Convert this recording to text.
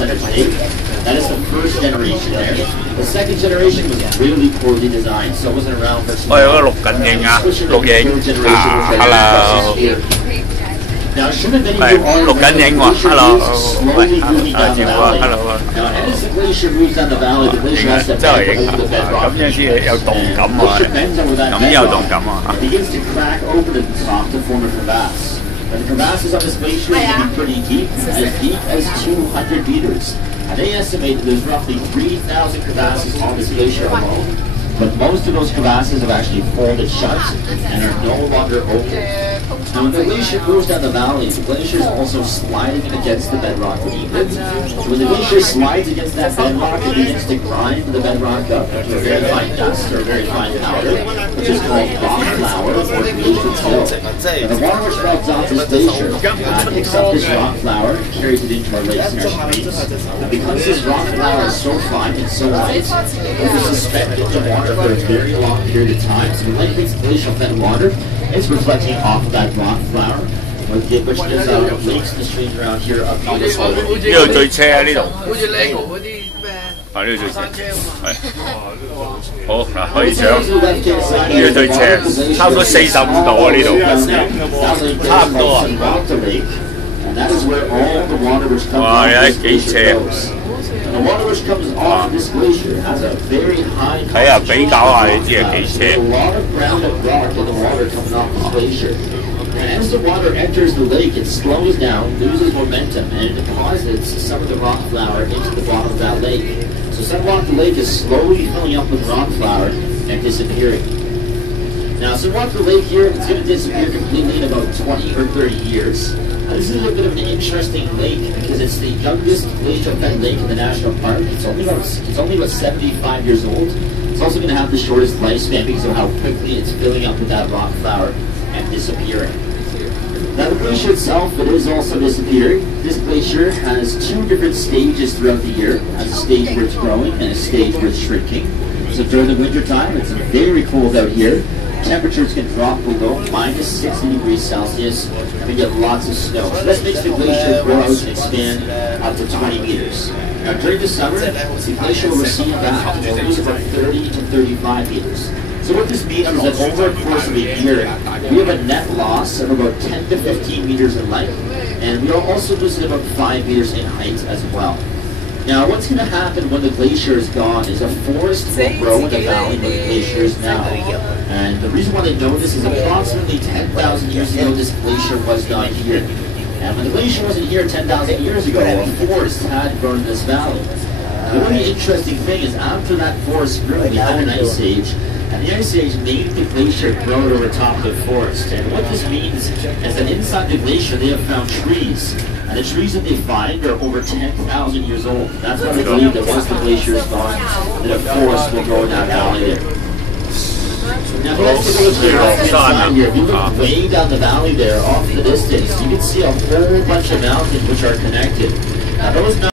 center stage. That is the first generation there. The second generation was really poorly designed, so it wasn't around for. 我有個錄緊影啊，錄影啊 ，hello。 Now, should have been you 錄緊影喎 ，hello， 喂 ，hello。 Now, as the glacier moves down the valley, the glacier has to bend over the bedrock. 咁樣先有動感啊，咁有動感啊。It begins to crack open at the top to form a crevasse. And the crevasses on this glacier can be pretty deep as 200 meters. And they estimate that there's roughly 3,000 crevasses on this glacier alone. But most of those crevasses have actually folded shut and are no longer open. Now, when the glacier moves down the valley, the glacier is also sliding against the bedrock beneath it. When the glacier slides against that bedrock, it begins to grind the bedrock up into a very fine dust or a very fine powder, which is called rock flour or glacier till. Now, the water which melts off this glacier picks up this rock flour and carries it into our lakes and our streams. And because this rock flour is so fine and so light, it is suspended in water for a very long period of time. So when it hits glacial fed water, it's reflecting off of that rock flour, which gives lakes and streams around here up on this whole. 呢度最車啊！呢度。好似 LEGO 嗰啲咩？啊！呢度最車。係。好嗱，可以上。呢度最車，差唔多45度啊！呢度。差唔多啊。哇！有幾車。 The water which comes off of this glacier has a very high. 睇下比較下，你知係幾車。 A lot of ground-up rock in the water coming off this glacier. And as the water enters the lake, it slows down, loses momentum, and it deposits some of the rock flour into the bottom of that lake. So some of the lake is slowly filling up with rock flour and disappearing. Now, some rock the lake here is going to disappear completely in about 20 or 30 years. This is a bit of an interesting lake because it's the youngest glacial-fed lake in the national park. It's only about 75 years old. It's also going to have the shortest lifespan because of how quickly it's filling up with that rock flour and disappearing. Now the glacier itself, it is also disappearing. This glacier has two different stages throughout the year. It has a stage where it's growing and a stage where it's shrinking. So during the winter time, it's very cold out here. Temperatures can drop below minus 60 degrees Celsius, and we get lots of snow. So this makes the glacier grow out and expand up to 20 meters. Now during the summer, the glacier will recede back and will lose about 30 to 35 meters. So what this means is that over the course of a year, we have a net loss of about 10 to 15 meters in length, and we are also losing about 5 meters in height as well. Now, what's going to happen when the glacier is gone is a forest will grow in the valley where the glacier is now. And the reason why they know this is approximately 10,000 years ago, this glacier was not here. And when the glacier wasn't here 10,000 years ago, a forest had grown in this valley. The really interesting thing is after that forest grew, we had an ice age. And the ice age made the glacier grow over top of the forest. And what this means is that inside the glacier, they have found trees. And the trees that they find are over 10,000 years old. That's why they believe that once the glacier is gone, that a forest will grow in that valley there. Now, let's take a look here off the side here. If you look way down the valley there, off in the distance, you can see a whole bunch of mountains which are connected. Now, those mountains